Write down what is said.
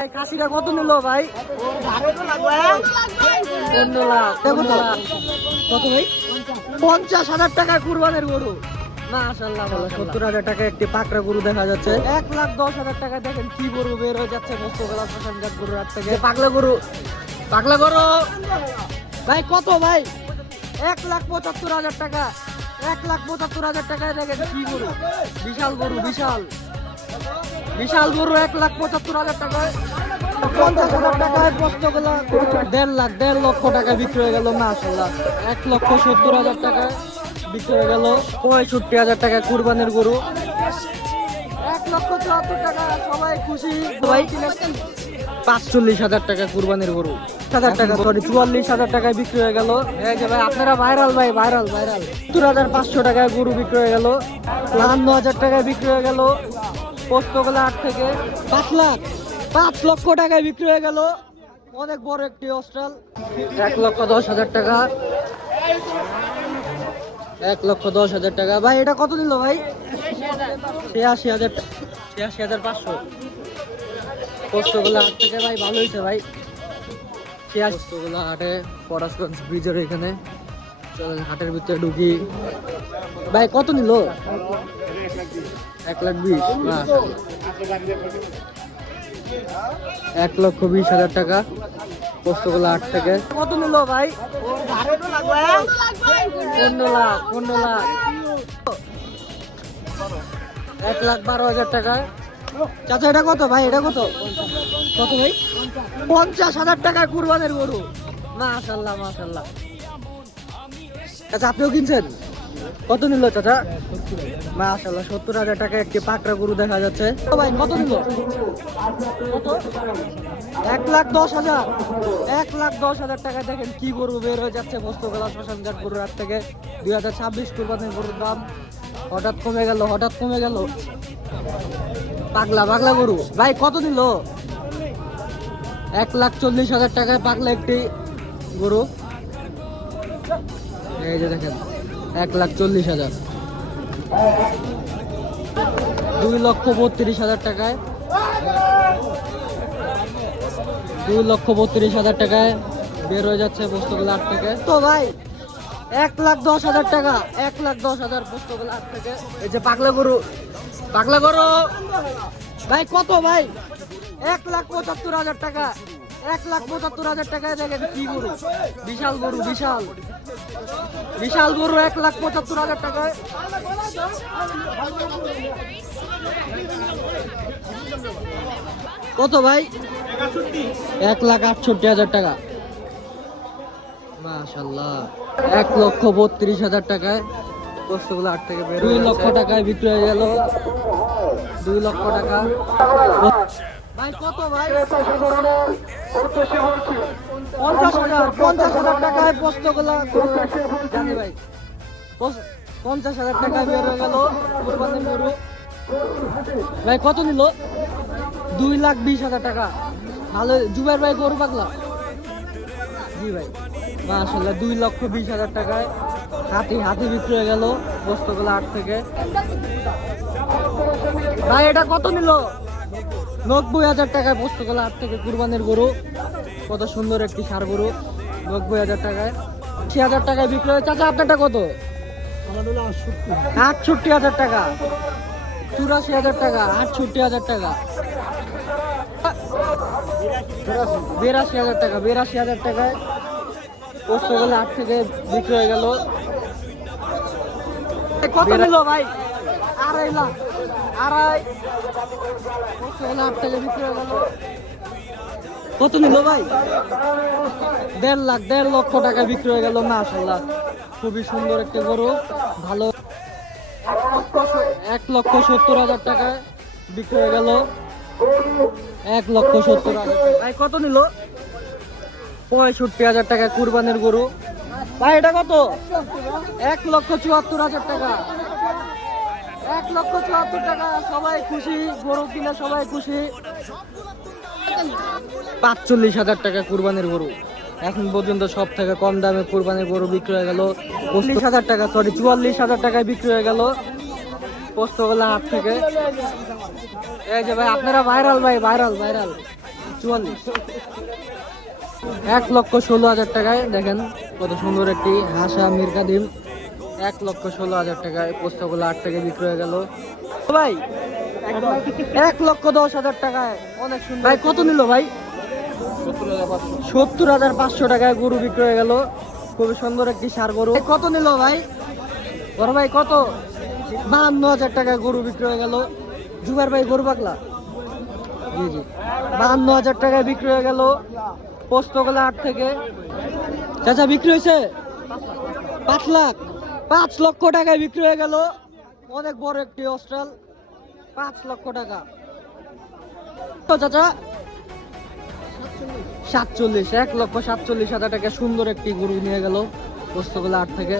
খাসিটা কত নিল ভাই? 15 লাখ। কত ভাই? 50,000 টাকা কুরবানের গরু। মাশাআল্লাহ, 70,000 টাকা একটি পাকড়া গরু দেখা যাচ্ছে। 1,10,000 টাকা দেখেন কি গরু বের হয়ে যাচ্ছে মোস্তফা শ্মশানঘাট গরুর হাট থেকে। পাগলা গরু ভাই কত ভাই? 1,75,000 টাকা। 1,75,000 টাকায় দেখেন কি গরু, বিশাল গরু, বিশাল গরু। 1,75,000 টাকায়, 50,000 টাকায় পোস্তগুলা 1.5 লক্ষ টাকা বিক্রি হয়ে গেল। মাশাআল্লাহ, 1,70,000 টাকায় বিক্রি হয়ে গেল। 65,000 টাকা কুরবানির গরু। 1,74,000 টাকা, সবাই খুশি ভাই। 45,000 টাকা কুরবানির গরু। 44,000 টাকায় বিক্রি হয়ে গেল। এই যে ভাই আপনারা ভাইরাল 70,500 টাকায় গরু বিক্রি হয়ে গেল। 52,000 টাকায় বিক্রি হয়ে গেল। পোস্তগুলা 8 থেকে 5 লক্ষ টাকায় বিক্রি হয়ে গেল। অনেক বড় একটি অস্ট্রাল। 1,10,000 টাকা। 1,10,000 টাকা ভাই। এটা কত নিল ভাই? 86,500। পোস্তগুলা 8 থেকে ভাই, ভালো হয়েছে ভাই। পোস্তগুলা হাটে পরাশগঞ্জ ব্রিজের এখানে। চলেন হাটের ভিতরে ঢুকি। ভাই কত নিল? 1,20,000। 1,20,000 টাকা। পোস্তগুলা 8 থেকে। কত নিল ভাই? 15 লাখ। 1,12,000 টাকায়। চাচা এটা কত ভাই? এটা কত ভাই? 50,000 টাকা কুরবানের গরু। মাশাআল্লাহ। আচ্ছা আপনিও কিনছেন? কত নিল চাচা? মাশাআল্লাহ, 70,000 টাকা একটি পাকড়া গরু দেখা যাচ্ছে। তো ভাই কত নিল? কত? 1,10,000। 1,10,000 টাকা দেখেন কি গরু বের হয়ে যাচ্ছে মোস্তফা শ্মশানঘাট গরুর হাট থেকে। 2026 কুরবানির গরুর দাম হঠাৎ কমে গেল। পাগলা গরু ভাই কত নিল? 1,40,000 টাকায় পাগলা একটি গরু। এই যে দেখেন 1,40,000। 2,32,000 টাকায়। 2,32,000 টাকায় বের হয়ে যাচ্ছে পোস্তগুলো 8 থেকে। তো ভাই 1,10,000 টাকা। 1,10,000 পোস্তগুলো 8 থেকে। এই যে পাগলা গরু ভাই কত ভাই? 1,75,000 টাকা। 1,75,000 টাকায় দেখেন কি গরু, বিশাল গরু। 1,75,000 টাকায়। কত ভাই? 1,68,000 টাকা। মাশাআল্লাহ, 1,32,000 টাকায় পোস্তগুলো 8 থেকে বের। 2 লক্ষ টাকায় বিক্রি হয়ে গেল। 2 লক্ষ টাকা ভাই। কত ভাই? 50,000 টাকায় পোস্তগুলো জানি ভাই। 50,000 টাকায় বের হয়ে গেল কুরবানির গরু ভাই। কত নিল? 2,20,000 টাকা। ভালো জুবাইর ভাই গরু পাগলা। জি ভাই, মাশাআল্লাহ, 2,20,000 টাকায় হাতি বিক্রি হয়ে গেল পোস্তগুলো 8 থেকে। ভাই এটা কত নিল? 90,000 টাকায় পোস্তগুলো 8 থেকে কুরবানির গরু। কত সুন্দর একটি ষাঁড় গরু। 90,000 টাকায়। 80,000 টাকায় বিক্রি হয়। চাচা আপনারটা কত? 68,000 টাকা। 84,000 টাকা। 68,000 টাকা। 82,000 টাকা। 82,000 টাকায় পোস্তগুলো 8 থেকে বিক্রি হয়ে গেল। কত নিল ভাই? 2.5 লাখ। পোস্তগুলো 8 থেকে বিক্রি হয়ে গেল। কত নিল ভাই? 1.5 লক্ষ টাকা বিক্রি হয়ে গেল। মাশাআল্লাহ, খুবই সুন্দর একটি গরু, ভালো। 1,70,000 টাকায় বিক্রি হয়ে গেল। 1,70,000 ভাই। কত নিল? 65,000 টাকা কুরবানির গরু ভাই। এটা কত? 1,74,000 টাকা। 1,74,000 টাকা। সবাই খুশি, গরু কিনা সবাই খুশি। 45,000 টাকা কুরবানির গরু। এখন পর্যন্ত সব থেকে কম দামে কুরবানির গরু বিক্রি হয়ে গেল। 45,000 টাকা, 44,000 টাকায় বিক্রি হয়ে গেল পোস্তগুলো 8 থেকে। এই যে ভাই আপনারা ভাইরাল 44 1,16,000 টাকায় দেখেন কত সুন্দর একটি হাসা মিরকা ডিম 1,16,000 টাকায় পোস্তগুলো 8 টাকা বিক্রি হয়ে গেল ভাই 1,10,000 টাকায় অনেক সুন্দর ভাই কত নিল ভাই 70,500 টাকায় গরু বিক্রি হয়ে গেল খুবই সুন্দর একটি ষাঁড় গরু কত নিল ভাই বড় ভাই কত 52,000 টাকায় গরু বিক্রি হয়ে গেল জুবাইর ভাই গরু পাগলা জি জি 52,000 টাকায় বিক্রি হয়ে গেল পোস্তগুলো 8 থেকে চাচা বিক্রি হয়েছে 5 লক্ষ টাকায় বিক্রি হয়ে গেল অনেক বড় একটি অস্ট্রাল 5 লক্ষ টাকা তো চাচা 47 1,47,000 টাকা সুন্দর একটি গরু নিয়ে গেল পোস্তগুলো 8 থেকে